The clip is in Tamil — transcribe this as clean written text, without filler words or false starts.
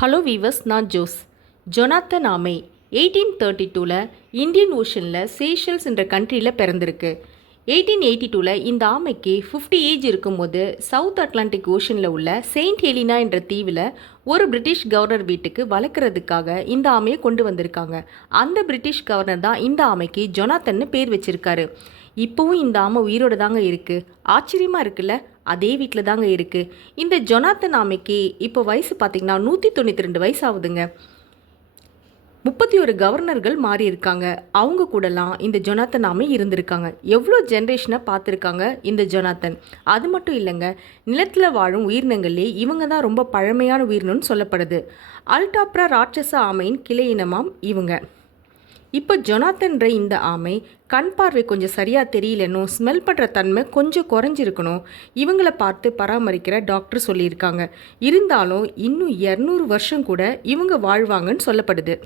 ஹலோ வீவர்ஸ், நான் ஜோஸ். ஜொனாத்தன் ஆமை 1832 இந்தியன் ஓஷனில் சேஷல்ஸ் என்ற கண்ட்ரியில் பிறந்திருக்கு. 1882 இந்த ஆமைக்கு 50 ஏஜ் இருக்கும்போது சவுத் அட்லாண்டிக் ஓஷனில் உள்ள செயின்ட் ஹெலினா என்ற தீவில் ஒரு பிரிட்டிஷ் கவர்னர் வீட்டுக்கு வளர்க்குறதுக்காக இந்த ஆமையை கொண்டு வந்திருக்காங்க. அந்த பிரிட்டிஷ் கவர்னர் தான் இந்த ஆமைக்கு ஜொனாத்தன்னு பேர் வச்சிருக்காரு. இப்போவும் இந்த ஆமை உயிரோடு தாங்க இருக்குது. ஆச்சரியமாக இருக்குல்ல? அதே வீட்டில் தாங்க இருக்குது. இந்த ஜொனாத்தன் ஆமைக்கு இப்போ வயசு பார்த்திங்கன்னா 192 வயசு ஆகுதுங்க. 31 கவர்னர்கள் மாறி இருக்காங்க. அவங்க கூடலாம் இந்த ஜொனாத்தன் ஆமை இருந்திருக்காங்க. எவ்வளோ ஜென்ரேஷனை பார்த்துருக்காங்க இந்த ஜொனாத்தன். அது மட்டும் இல்லைங்க, நிலத்தில் வாழும் உயிரினங்களே இவங்க தான் ரொம்ப பழமையான உயிரினம்னு சொல்லப்படுது. அல்டாப்ரா ராட்சச ஆமையின் கிளை இனமாம் இவங்க. இப்போ ஜொனாத்தன்ற இந்த ஆமை கண் பார்வை கொஞ்சம் சரியாக தெரியலன்னு, ஸ்மெல் பண்ணுற தன்மை கொஞ்சம் குறைஞ்சிருக்கணும், இவங்களை பார்த்து பராமரிக்கிற டாக்டர் சொல்லியிருக்காங்க. இருந்தாலும் இன்னும் 200 வருஷம் கூட இவங்க வாழ்வாங்கன்னு சொல்லப்படுது.